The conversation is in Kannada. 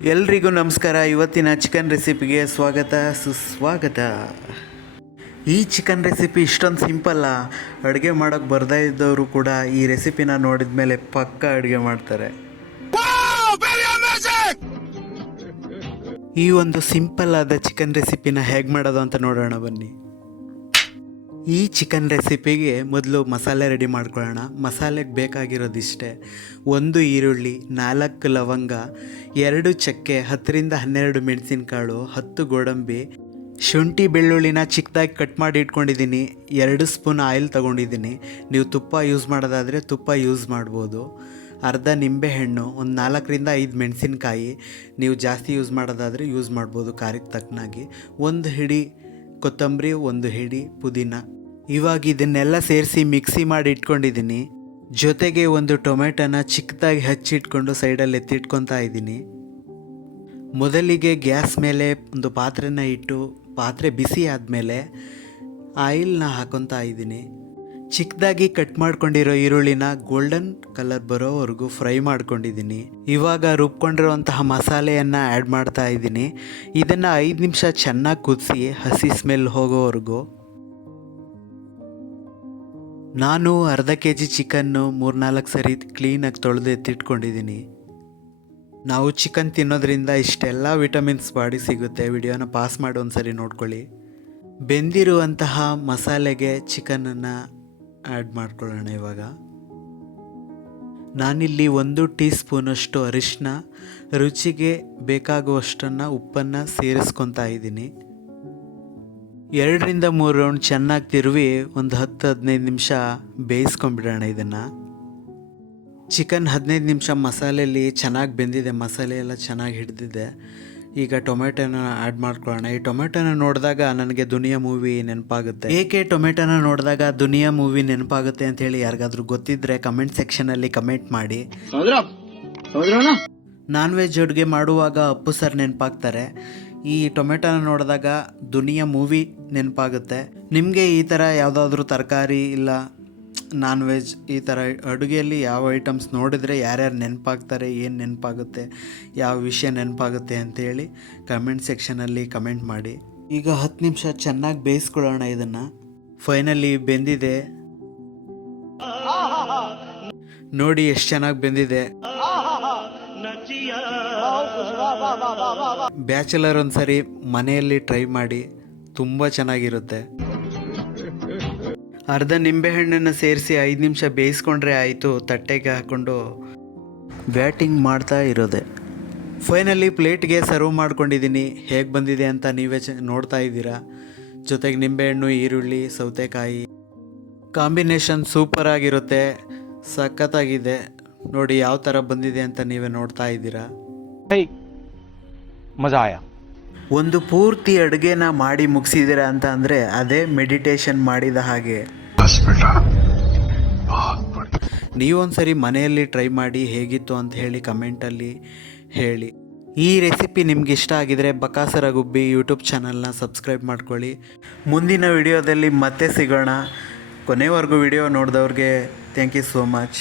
ಎಲ್ರಿಗೂ ನಮಸ್ಕಾರ. ಇವತ್ತಿನ ಚಿಕನ್ ರೆಸಿಪಿಗೆ ಸ್ವಾಗತ ಸುಸ್ವಾಗತ. ಈ ಚಿಕನ್ ರೆಸಿಪಿ ಇಷ್ಟೊಂದು ಸಿಂಪಲ್ಲ, ಅಡುಗೆ ಮಾಡೋಕ್ಕೆ ಬರ್ದೇ ಇದ್ದವರು ಕೂಡ ಈ ರೆಸಿಪಿನ ನೋಡಿದ ಮೇಲೆ ಪಕ್ಕ ಅಡುಗೆ ಮಾಡ್ತಾರೆ. ಈ ಒಂದು ಸಿಂಪಲ್ ಆದ ಚಿಕನ್ ರೆಸಿಪಿನ ಹೇಗೆ ಮಾಡೋದು ಅಂತ ನೋಡೋಣ ಬನ್ನಿ. ಈ ಚಿಕನ್ ರೆಸಿಪಿಗೆ ಮೊದಲು ಮಸಾಲೆ ರೆಡಿ ಮಾಡ್ಕೊಳ್ಳೋಣ. ಮಸಾಲೆಗೆ ಬೇಕಾಗಿರೋದಿಷ್ಟೇ: 1 ಈರುಳ್ಳಿ, 4 ಲವಂಗ, 2 ಚಕ್ಕೆ, 10ರಿಂದ 12 ಮೆಣಸಿನಕಾಳು, 10 ಗೋಡಂಬಿ, ಶುಂಠಿ ಬೆಳ್ಳುಳ್ಳಿನ ಚಿಕ್ಕದಾಗಿ ಕಟ್ ಮಾಡಿ ಇಟ್ಕೊಂಡಿದ್ದೀನಿ. 2 ಸ್ಪೂನ್ ಆಯಿಲ್ ತೊಗೊಂಡಿದ್ದೀನಿ. ನೀವು ತುಪ್ಪ ಯೂಸ್ ಮಾಡೋದಾದರೆ ತುಪ್ಪ ಯೂಸ್ ಮಾಡ್ಬೋದು. ಅರ್ಧ ನಿಂಬೆಹಣ್ಣು, ಒಂದು 4ರಿಂದ 5 ಮೆಣಸಿನ್ಕಾಯಿ, ನೀವು ಜಾಸ್ತಿ ಯೂಸ್ ಮಾಡೋದಾದರೆ ಯೂಸ್ ಮಾಡ್ಬೋದು ಖಾರಕ್ಕೆ ತಕ್ಕನಾಗಿ. 1 ಹಿಡಿ ಕೊತ್ತಂಬರಿ, 1 ಹಿಡಿ ಪುದೀನ. ಇವಾಗ ಇದನ್ನೆಲ್ಲ ಸೇರಿಸಿ ಮಿಕ್ಸಿ ಮಾಡಿ ಇಟ್ಕೊಂಡಿದ್ದೀನಿ. ಜೊತೆಗೆ 1 ಟೊಮೆಟೊನ ಚಿಕ್ಕದಾಗಿ ಹಚ್ಚಿಟ್ಕೊಂಡು ಸೈಡಲ್ಲಿ ಎತ್ತಿಟ್ಕೊತಾ ಇದ್ದೀನಿ. ಮೊದಲಿಗೆ ಗ್ಯಾಸ್ ಮೇಲೆ ಒಂದು ಪಾತ್ರೆನ ಇಟ್ಟು ಪಾತ್ರೆ ಬಿಸಿ ಆದಮೇಲೆ ಆಯಿಲ್ನ ಹಾಕೊತಾ ಇದ್ದೀನಿ. ಚಿಕ್ಕದಾಗಿ ಕಟ್ ಮಾಡ್ಕೊಂಡಿರೋ ಈರುಳ್ಳಿನ ಗೋಲ್ಡನ್ ಕಲರ್ ಬರೋವರೆಗೂ ಫ್ರೈ ಮಾಡ್ಕೊಂಡಿದ್ದೀನಿ. ಇವಾಗ ರುಬ್ಕೊಂಡಿರೋಂತಹ ಮಸಾಲೆಯನ್ನು ಆ್ಯಡ್ ಮಾಡ್ತಾ ಇದ್ದೀನಿ. ಇದನ್ನು 5 ನಿಮಿಷ ಚೆನ್ನಾಗಿ ಕುದಿಸಿ ಹಸಿ ಸ್ಮೆಲ್ ಹೋಗೋವರೆಗೂ. ನಾನು ಅರ್ಧ kg ಚಿಕನ್ನು 3-4 ಸರಿ ಕ್ಲೀನಾಗಿ ತೊಳೆದು ಎತ್ತಿಟ್ಕೊಂಡಿದ್ದೀನಿ. ನಾವು ಚಿಕನ್ ತಿನ್ನೋದ್ರಿಂದ ಇಷ್ಟೆಲ್ಲ ವಿಟಮಿನ್ಸ್ ಬಾಡಿ ಸಿಗುತ್ತೆ. ವಿಡಿಯೋನ ಪಾಸ್ ಮಾಡಿ ಒಂದು ಸರಿ ನೋಡ್ಕೊಳ್ಳಿ. ಬೆಂದಿರುವಂತಹ ಮಸಾಲೆಗೆ ಚಿಕನನ್ನು ಆ್ಯಡ್ ಮಾಡ್ಕೊಳ್ಳೋಣ. ಇವಾಗ ನಾನಿಲ್ಲಿ 1 ಟೀ ಸ್ಪೂನಷ್ಟು ಅರಿಶಿನ, ರುಚಿಗೆ ಬೇಕಾಗುವಷ್ಟನ್ನು ಉಪ್ಪನ್ನು ಸೇರಿಸ್ಕೊತಾ ಇದ್ದೀನಿ. 2ರಿಂದ 3 ರೌಂಡ್ ಚೆನ್ನಾಗಿ ತಿರುವಿ ಒಂದು 10-15 ನಿಮಿಷ ಬೇಯಿಸ್ಕೊಂಬಿಡೋಣ ಇದನ್ನು. ಚಿಕನ್ 15 ನಿಮಿಷ ಮಸಾಲೆಯಲ್ಲಿ ಚೆನ್ನಾಗಿ ಬೆಂದಿದೆ, ಮಸಾಲೆ ಎಲ್ಲ ಚೆನ್ನಾಗಿ ಹಿಡಿದಿದೆ. ಈಗ ಟೊಮೆಟೊನ ಆ್ಯಡ್ ಮಾಡ್ಕೊಳ್ಳೋಣ. ಈ ಟೊಮೆಟೊನ ನೋಡಿದಾಗ ನನಗೆ ದುನಿಯಾ ಮೂವಿ ನೆನಪಾಗುತ್ತೆ. ಏಕೆ ಟೊಮೆಟೊನ ನೋಡಿದಾಗ ದುನಿಯಾ ಮೂವಿ ನೆನಪಾಗುತ್ತೆ ಅಂತ ಹೇಳಿ ಯಾರಿಗಾದ್ರೂ ಗೊತ್ತಿದ್ದರೆ ಕಮೆಂಟ್ ಸೆಕ್ಷನಲ್ಲಿ ಕಮೆಂಟ್ ಮಾಡಿ. ನಾನ್ ವೆಜ್ ಅಡುಗೆ ಮಾಡುವಾಗ ಅಪ್ಪು ಸರ್ ನೆನಪಾಗ್ತಾರೆ. ಈ ಟೊಮೆಟೊನ ನೋಡಿದಾಗ ದುನಿಯಾ ಮೂವಿ ನೆನಪಾಗುತ್ತೆ. ನಿಮಗೆ ಈ ಥರ ಯಾವುದಾದ್ರೂ ತರಕಾರಿ ಇಲ್ಲ ನಾನ್ ವೆಜ್ ಈ ಥರ ಅಡುಗೆಯಲ್ಲಿ ಯಾವ ಐಟಮ್ಸ್ ನೋಡಿದರೆ ಯಾರ್ಯಾರು ನೆನಪಾಗ್ತಾರೆ, ಏನು ನೆನಪಾಗುತ್ತೆ, ಯಾವ ವಿಷಯ ನೆನಪಾಗುತ್ತೆ ಅಂತೇಳಿ ಕಮೆಂಟ್ ಸೆಕ್ಷನಲ್ಲಿ ಕಮೆಂಟ್ ಮಾಡಿ. ಈಗ 10 ನಿಮಿಷ ಚೆನ್ನಾಗಿ ಬೇಯಿಸ್ಕೊಳ್ಳೋಣ ಇದನ್ನು. ಫೈನಲಿ ಬೆಂದಿದೆ ನೋಡಿ, ಎಷ್ಟು ಚೆನ್ನಾಗಿ ಬೆಂದಿದೆ. ಬ್ಯಾಚುಲರ್ ಒಂದ್ಸರಿ ಮನೆಯಲ್ಲಿ ಟ್ರೈ ಮಾಡಿ, ತುಂಬ ಚೆನ್ನಾಗಿರುತ್ತೆ. ಅರ್ಧ ನಿಂಬೆಹಣ್ಣನ್ನು ಸೇರಿಸಿ 5 ನಿಮಿಷ ಬೇಯಿಸ್ಕೊಂಡ್ರೆ ಆಯಿತು. ತಟ್ಟೆಗೆ ಹಾಕ್ಕೊಂಡು ಬ್ಯಾಟಿಂಗ್ ಮಾಡ್ತಾ ಇರೋದೆ. ಫೈನಲಿ ಪ್ಲೇಟ್ಗೆ ಸರ್ವ್ ಮಾಡ್ಕೊಂಡಿದ್ದೀನಿ. ಹೇಗೆ ಬಂದಿದೆ ಅಂತ ನೀವೇ ನೋಡ್ತಾ ಇದ್ದೀರಾ. ಜೊತೆಗೆ ನಿಂಬೆಹಣ್ಣು, ಈರುಳ್ಳಿ, ಸೌತೆಕಾಯಿ ಕಾಂಬಿನೇಷನ್ ಸೂಪರ್ ಆಗಿರುತ್ತೆ, ಸಖತ್ತಾಗಿದೆ. ನೋಡಿ ಯಾವ ಥರ ಬಂದಿದೆ ಅಂತ ನೀವೇ ನೋಡ್ತಾ ಇದ್ದೀರಾ. ಮಜಾ ಆಯಾ. ಒಂದು ಪೂರ್ತಿ ಅಡುಗೆನ ಮಾಡಿ ಮುಗಿಸಿದ್ದೀರಾ ಅಂತ ಅಂದರೆ ಅದೇ ಮೆಡಿಟೇಷನ್ ಮಾಡಿದ ಹಾಗೆ. ನೀವೊಂದ್ಸರಿ ಮನೆಯಲ್ಲಿ ಟ್ರೈ ಮಾಡಿ ಹೇಗಿತ್ತು ಅಂತ ಹೇಳಿ ಕಮೆಂಟಲ್ಲಿ ಹೇಳಿ. ಈ ರೆಸಿಪಿ ನಿಮ್ಗೆ ಇಷ್ಟ ಆಗಿದರೆ ಬಕಾಸರ ಗುಬ್ಬಿ ಯೂಟ್ಯೂಬ್ ಚಾನಲ್ನ ಸಬ್ಸ್ಕ್ರೈಬ್ ಮಾಡ್ಕೊಳ್ಳಿ. ಮುಂದಿನ ವಿಡಿಯೋದಲ್ಲಿ ಮತ್ತೆ ಸಿಗೋಣ. ಕೊನೆವರೆಗೂ ವಿಡಿಯೋ ನೋಡಿದವ್ರಿಗೆ ಥ್ಯಾಂಕ್ ಯು ಸೋ ಮಚ್.